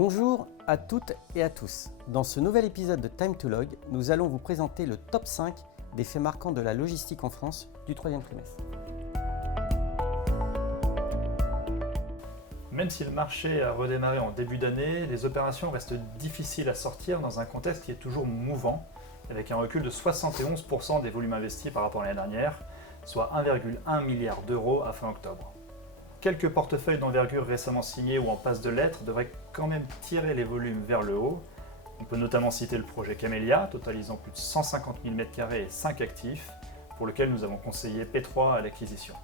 Bonjour à toutes et à tous. Dans ce nouvel épisode de Time to Log, nous allons vous présenter le top 5 des faits marquants de la logistique en France du troisième trimestre. Même si le marché a redémarré en début d'année, les opérations restent difficiles à sortir dans un contexte qui est toujours mouvant, avec un recul de 71% des volumes investis par rapport à l'année dernière, soit 1,1 milliard d'euros à fin octobre. Quelques portefeuilles d'envergure récemment signés ou en passe de l'être devraient quand même tirer les volumes vers le haut. On peut notamment citer le projet Camellia, totalisant plus de 150 000 m² et 5 actifs, pour lequel nous avons conseillé P3 à l'acquisition.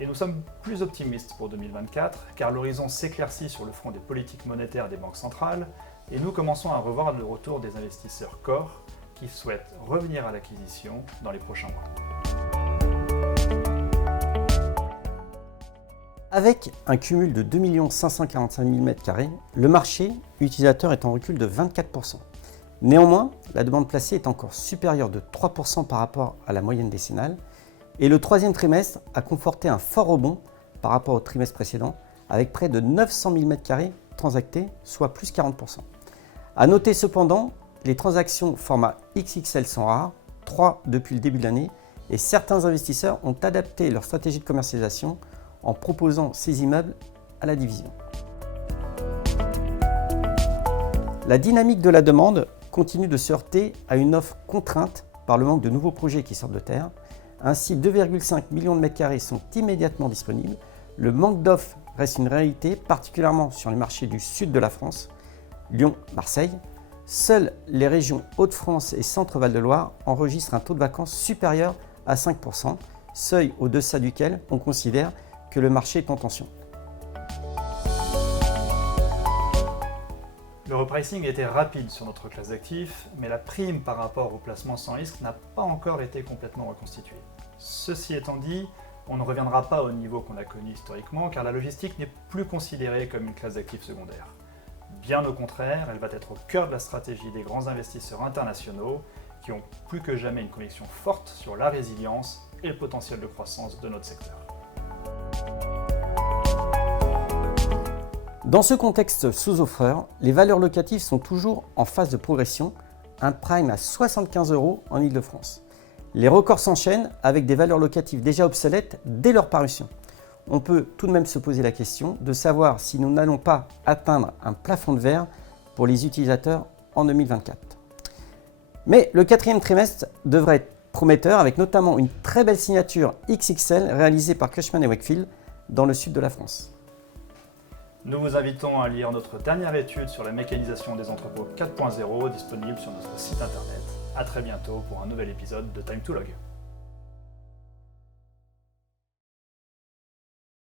Et nous sommes plus optimistes pour 2024, car l'horizon s'éclaircit sur le front des politiques monétaires des banques centrales, et nous commençons à revoir le retour des investisseurs core qui souhaitent revenir à l'acquisition dans les prochains mois. Avec un cumul de 2 545 000 m², le marché utilisateur est en recul de 24%. Néanmoins, la demande placée est encore supérieure de 3% par rapport à la moyenne décennale, et le troisième trimestre a conforté un fort rebond par rapport au trimestre précédent, avec près de 900 000 m² transactés, soit plus 40%. A noter cependant, les transactions format XXL sont rares, 3 depuis le début de l'année, et certains investisseurs ont adapté leur stratégie de commercialisation en proposant ces immeubles à la division. La dynamique de la demande continue de se heurter à une offre contrainte par le manque de nouveaux projets qui sortent de terre. Ainsi, 2,5 millions de m² sont immédiatement disponibles. Le manque d'offres reste une réalité, particulièrement sur les marchés du sud de la France, Lyon, Marseille. Seules les régions Hauts-de-France et Centre-Val de Loire enregistrent un taux de vacances supérieur à 5%, seuil au-deçà duquel on considère que le marché est en tension. Le repricing était rapide sur notre classe d'actifs, mais la prime par rapport au placement sans risque n'a pas encore été complètement reconstituée. Ceci étant dit, on ne reviendra pas au niveau qu'on a connu historiquement, car la logistique n'est plus considérée comme une classe d'actifs secondaire. Bien au contraire, elle va être au cœur de la stratégie des grands investisseurs internationaux qui ont plus que jamais une conviction forte sur la résilience et le potentiel de croissance de notre secteur. Dans ce contexte sous-offreur, les valeurs locatives sont toujours en phase de progression, un prime à 75 € en Ile-de-France. Les records s'enchaînent avec des valeurs locatives déjà obsolètes dès leur parution. On peut tout de même se poser la question de savoir si nous n'allons pas atteindre un plafond de verre pour les utilisateurs en 2024. Mais le quatrième trimestre devrait être prometteur avec notamment une très belle signature XXL réalisée par Cushman & Wakefield dans le sud de la France. Nous vous invitons à lire notre dernière étude sur la mécanisation des entrepôts 4.0 disponible sur notre site internet. A très bientôt pour un nouvel épisode de Time to Log.